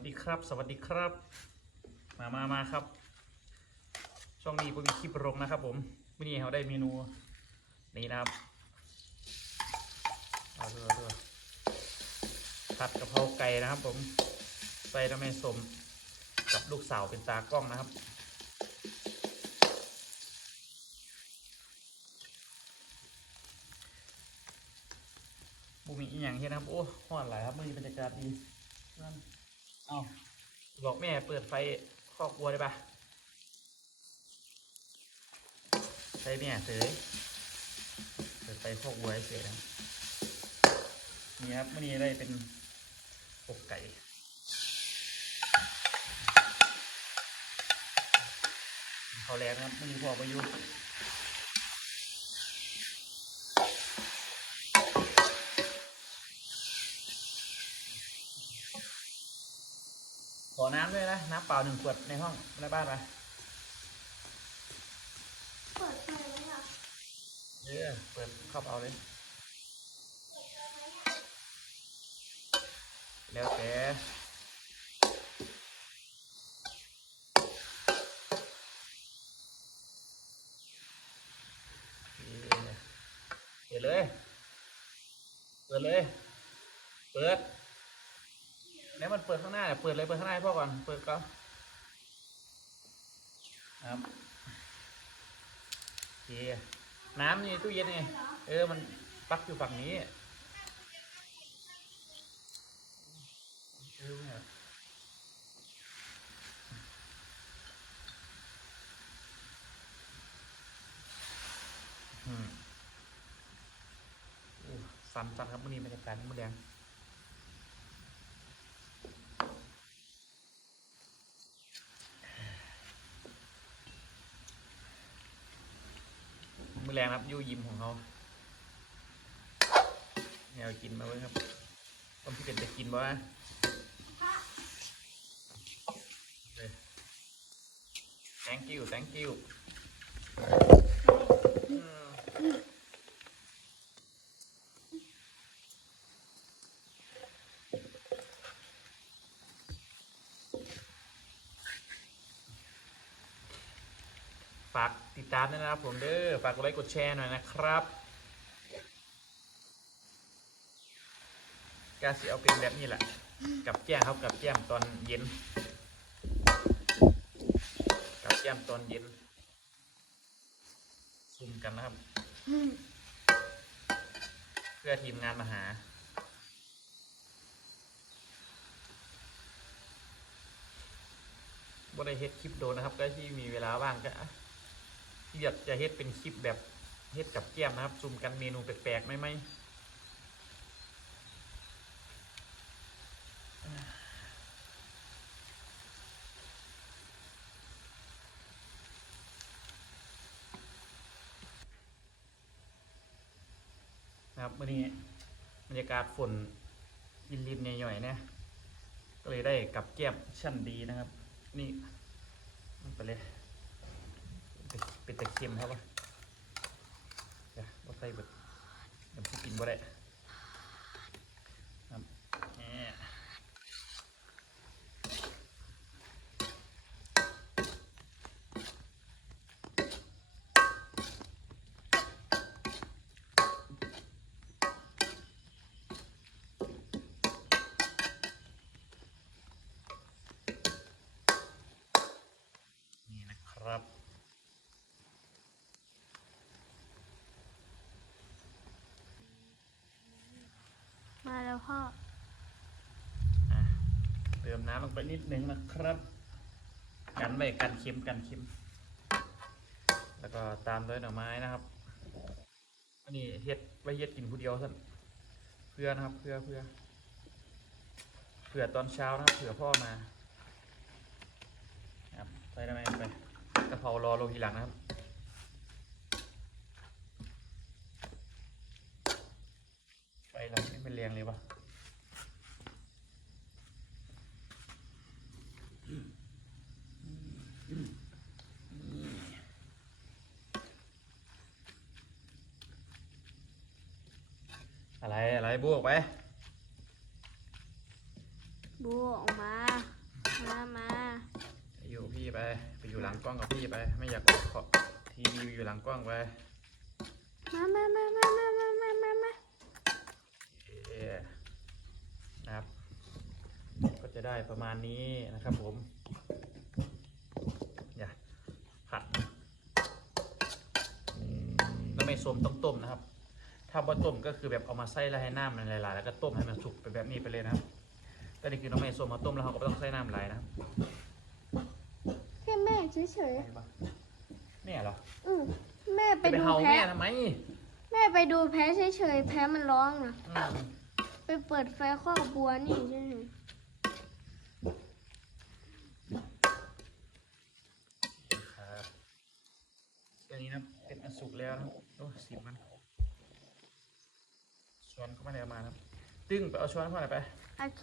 วัสดีครับ สวัสดีครับ มามามาครับ ช่องนี้ผมมีคลิปลงนะครับ ผมวันนี้เขาได้เมนูนี้นะครับเอาเถอะผัดกะเพราไก่นะครับ ผมใส่น้ำแม่สมกับลูกสาวเป็นตากล้องนะครับบุมีอีกอย่างเฮ็ดนะครับ โอ้ห้อนหลายครับมือมีบรรยากาศดีนั่น เอาบอกแม่เปิดไฟครอบครัวได้ปะใช่แม่เสยเปิดไฟครอบครัวเสยนะนี่ครับมื่อนี้ได้เป็นอกไก่เขาแรงครับมื่อนี้พ่อไปอยู่ น้ำด้วยนะ น้ำเปล่าหนึ่งขวดในห้องในบ้านไปเปิดไฟไว้ค่ะเออเปิดเข้าเอาเลย แล้วแต่เปิดเลย เปิดเลย เปิด แล้วมันเปิดข้างหน้าเนี่ยเปิดเลยเปิดข้างหน้าให้พ่อก่อน เปิดก่อนครับโอเคน้ำนี่ตู้เย็นไงเออมันปักอยู่ฝั่งนี้อืมโอ้สั่นสั่นครับวันนี้บรรยากาศมันแดง รงครับยู่ยิมของเขาแนวกินมาเว้ยครับต้องพี่เป็นจะกินบ้างเลย thank you thank you อืมฝากติดนะครับผมเด้อฝากกดไลค์กดแชร์หน่อยนะครับกาสิเอาเป็นแบบนี้แหละ กับแก้มครับกับแก้มตอนเย็น กับแก้มตอนเย็นซุ่มกันนะครับ เพื่อทีมงานมาหาบ่ได้เฮ็ดคลิปโดนนะครับ ก็ที่มีเวลาว่างก็ อยากจะเฮ็ดเป็นคลิปแบบเฮ็ดกับแก้มนะครับซุ่มกันเมนูแปลกๆไหมไหมนะครับวันนี้บรรยากาศฝนลินๆหน่อยๆนะก็เลยได้กับแก้มชั้นดีนะครับ นี่ไปเลย เป็นตะเค็มครับวะเดี๋ยวบ่ใส่เบิดเดี๋ยวผมกินบ่ได้ครับแหมนี่นะครับ มาแล้วพ่อ อะเติ มน้ำลงไปนิดนึงนะครับ กันไว้กันเค็มกันเค็ม แล้วก็ตามด้วยหน่อไม้นะครับ อันนี้เฮ็ดไว้เฮ็ดกินผู้เดียวท่านเพื่อนะครับเพื่อเพื่อเผื่อตอนเช้านะครับเผื่อพ่อมาครับใส่ได้ไมไปกะเพรารอลงทีหลังนะครับไปแล้วนี่เป็นเรียงเลยปะ อะไรอะไรบวกไปบัวออกมาไป ไปอยู่หลังกล้องกับพี่ไป ไม่อยากออกขอบทีวีไปอยู่หลังกล้องไปมามามามามามามามามาเอ่อนะครับ ก็จะได้ประมาณนี้นะครับผมอย่าผัดแล้วไม่ส้มต้องต้มนะครับ ถ้าบ่ต้มก็คือแบบเอามาใส่แล้วให้น้ำมันละลายแล้วก็ต้มให้มันสุกไปแบบนี้ไปเลยนะครับแต่นี่คือน้องไม่ส้มมาต้มแล้วเขาก็ไม่ต้องใส่น้ำไหลายนะครับแค่แม่เฉยเนี่ยเหรอๆอืมแม่ไปจะไปดูเห่าแพ้ แม่ทำไมแม่ไปดูแพ้เฉยๆแพ้มันร้องนะอืมไปเปิดไฟครอบบัวนี่ใช่ไหมครับอันนี้นะเป็นอันสุกแล้วนะโอ้สีมัน ช้อนก็ไม่ได้เอามานะครับ ตึ้งไปเอาช้อนเข้ามาหน่อยไป โอเค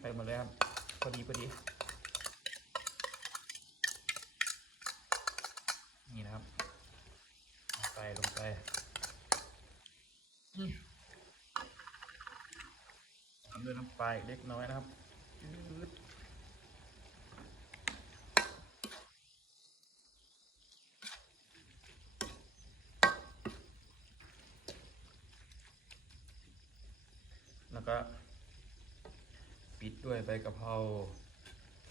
ไปหมดเลยครับพอดีพอดี นี่นะครับลงไปลงไปอืมตามด้วยน้ำปลาอีกเล็กน้อยนะครับ แล้วก็ ปิดด้วยใบกะเพรา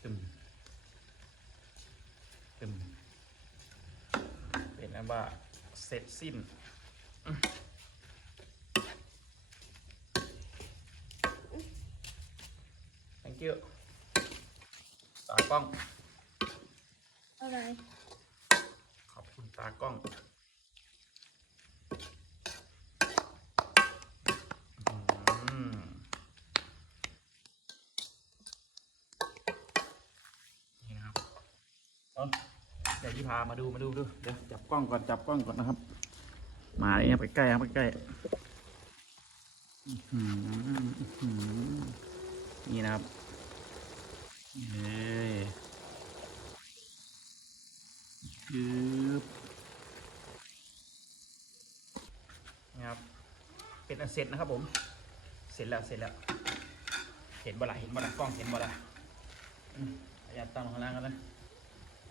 ตึมตึมเป็นอันว่าเสร็จสิ้นอืม thank you ตากล้อง อะไร ขอบคุณตากล้อง พามาดูมาดูดูเดี๋ยวจับกล้องก่อนจับกล้องก่อนนะครับ มาเลยไปใกล้ครับไปใกล้อื้อหืออื้อหือนี่นะครับนี่เลยยืบนะครับเป็นอันเสร็จนะครับผม เสร็จแล้วเสร็จแล้ว เห็นบ่ละเห็นบ่ละกล้องเห็นบ่ละอืมขยับตั้งลงข้างล่างกันนะ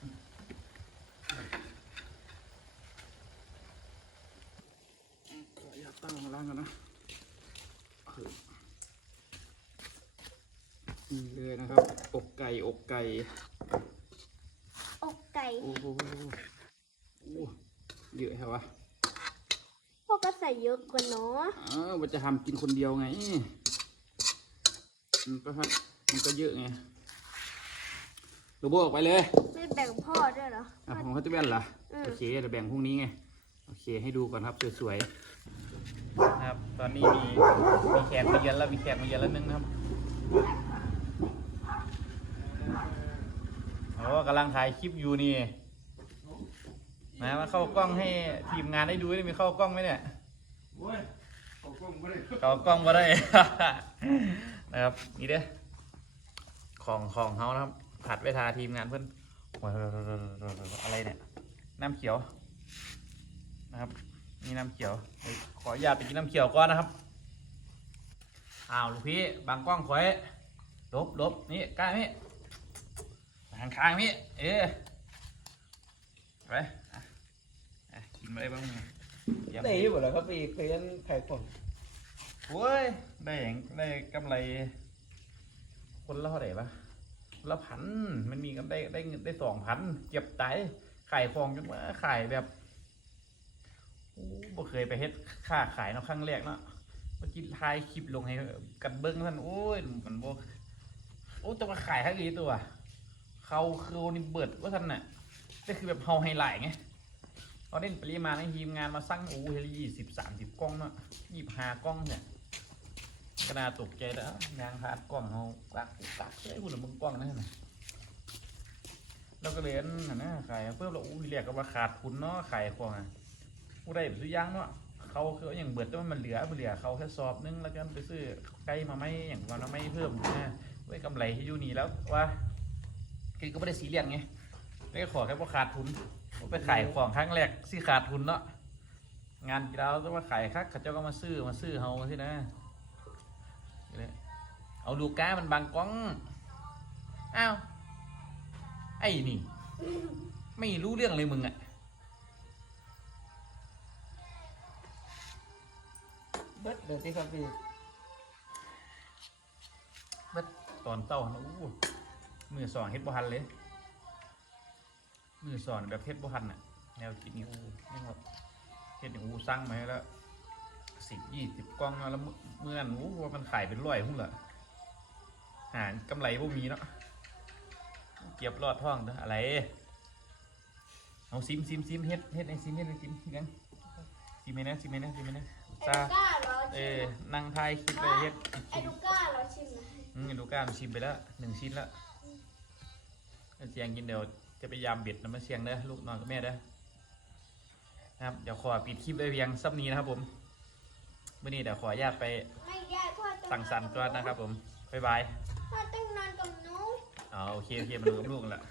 อืมขอยับตั้งลงข้างล่างกันนะคือนี่ เลยนะครับ อกไก่ อกไก่ อกไก่โอ้โหโอ้เยอะแฮะวะพ่อก็ใส่เยอะกว่าเนาะเออว่าจะทำกินคนเดียวไงมันก็ครับมันก็เยอะไงโรโบออกไปเลย ไม่แบ่งพ่อด้วยเหรออะของเขาจะแบ่นล่ะอืมโอเคเดี๋ยวแบ่งพรุ่งนี้ไง โอเคให้ดูก่อนครับสวยๆนะครับ ตอนนี้มีมีแขกมาเยือนแล้วมีแขกมาเยือนแล้วนึงนะครับโอ้ กำลังถ่ายคลิปอยู่นี่นะมาเข้ากล้องให้ทีมงานได้ดูได้มีเข้ากล้องไหมเนี่ยโอ้ยเขากล้องไม่ได้เข้ากล้องมาได้ นะครับนี่เด้อของของเขานะครับ ผัดไว้ทาทีมงานเพื่อนอะไรเนี่ย น้ำเขียวนะครับนี่น้ำเขียว ขออนุญาตไปกินน้ำเขียวก่อนนะครับอ้าวลูกพี่บางกล้องขอยลบลบนี่กล้านี่ ทางข้างนี่ เอ๊ะไปอะอะกินมาได้บ้างเนี่ยเดี๋ยวไหนหมดแล้วครับพี่เคยยันไข่ผงโว้ยได้อย่างได้กำไร คนละเท่าไหร่ปะละพันมันมีกันได้ได้เงินได้สองพันเก็บไตขายฟองจนว่าขายแบบโอ้บ่เคยไปเฮ็ดค่าขายเนาะครั้งแรกเนาะเมื่อกี้ทายคลิปลงให้กันเบิ้งท่านโอ้ยมันบ่โอ้จะมาขายทั้งนี้ตัว เขาคือนี่เบิดว่าท่านน่ะนี่คือแบบเฮาไฮไลท์ไงเขาเล่นปริมาณให้ทีมงานมาสั่งโอ้เฮลี่ยี่สิบสามสิบกล้องเนาะยี่สิบห้ากล้องเนี่ยก็น่าตกใจแล้วยางพาดกล้องเขากักกักเลยคุณมึงกล้องนั่นน่ะเราก็เลยนั่นนะขายเพิ่มเราอู้เรียกก็ว่าขาดทุนเนาะขายของอะผู้ใดไปซื้อยางเนาะเขาคืออย่างเบิดแต่ว่ามันเหลือเหลือเขาแค่สอบนึงแล้วก็ไปซื้อไก่มาไม่อย่างวันละไม่เพิ่มนะไว้กำไรให้อยู่นี่แล้วว่า คือก็ไม่ได้ซีเรียสไงไม่ได้ขอแค่ว่าขาดทุนว่าไปขายของครั้งแรกสิขาดทุนเนาะงานกีฬาต้องมาขายคักเขาเจ้าก็มาซื้อมาซื้อเฮาสินะนี่แหละเอาลูกก้ามันบังกล้องอ้าวไอ้นี่ ไม่รู้เรื่องเลยมึงอะเบิดเดี๋ยวที่ครับพี่เบิดตอนเต้านะอู้ มือสอนเฮ็ดบ่ทันเลย มือสอนแบบเฮ็ดบ่ทันอะแนวคิดนี่อู้นี่ครับเฮ็ดนี่อู้สั่งมาให้แล้วสิบยี่สิบกล้องเนาะแล้วมื้อเมื่อนั้นอู้ว่ามันขายเป็นร้อยหุ้นละหากำไรบ่มีเนาะเก็บรอดท้องเด้ออะไร เอาซิมซิมซิมเฮ็ดเฮ็ดไอ้ซิมเฮ็ดไอ้ซิมยังซิมไหมนะซิมไหมนะซิมไหมนะไอ้ซาลูก้าเหรอเอชิอมนั่งทายคลิปไปเฮ็ดไอ้ลูก้าเหรอชิมนะอืมดูกล้ามชิมไปแล้วหนึ่งชิ้นแล้ว เสียงกินเดี๋ยวจะพยายามเบ็ดน้ำมาเสียงเด้อลูกนอนกับแม่เด้อนะครับเดี๋ยวขอปิดคลิปไว้เพียงสักนี้นะครับผมวันนี้เดี๋ยวขออนุญาตไปไม่ได้พ่อต้องสั่งสรรค์ก่อนนะครับผมบ๊ายบายพ่อต้องนอนกับหนูเอาโอเคโอเคมาดูกับลูกกันละ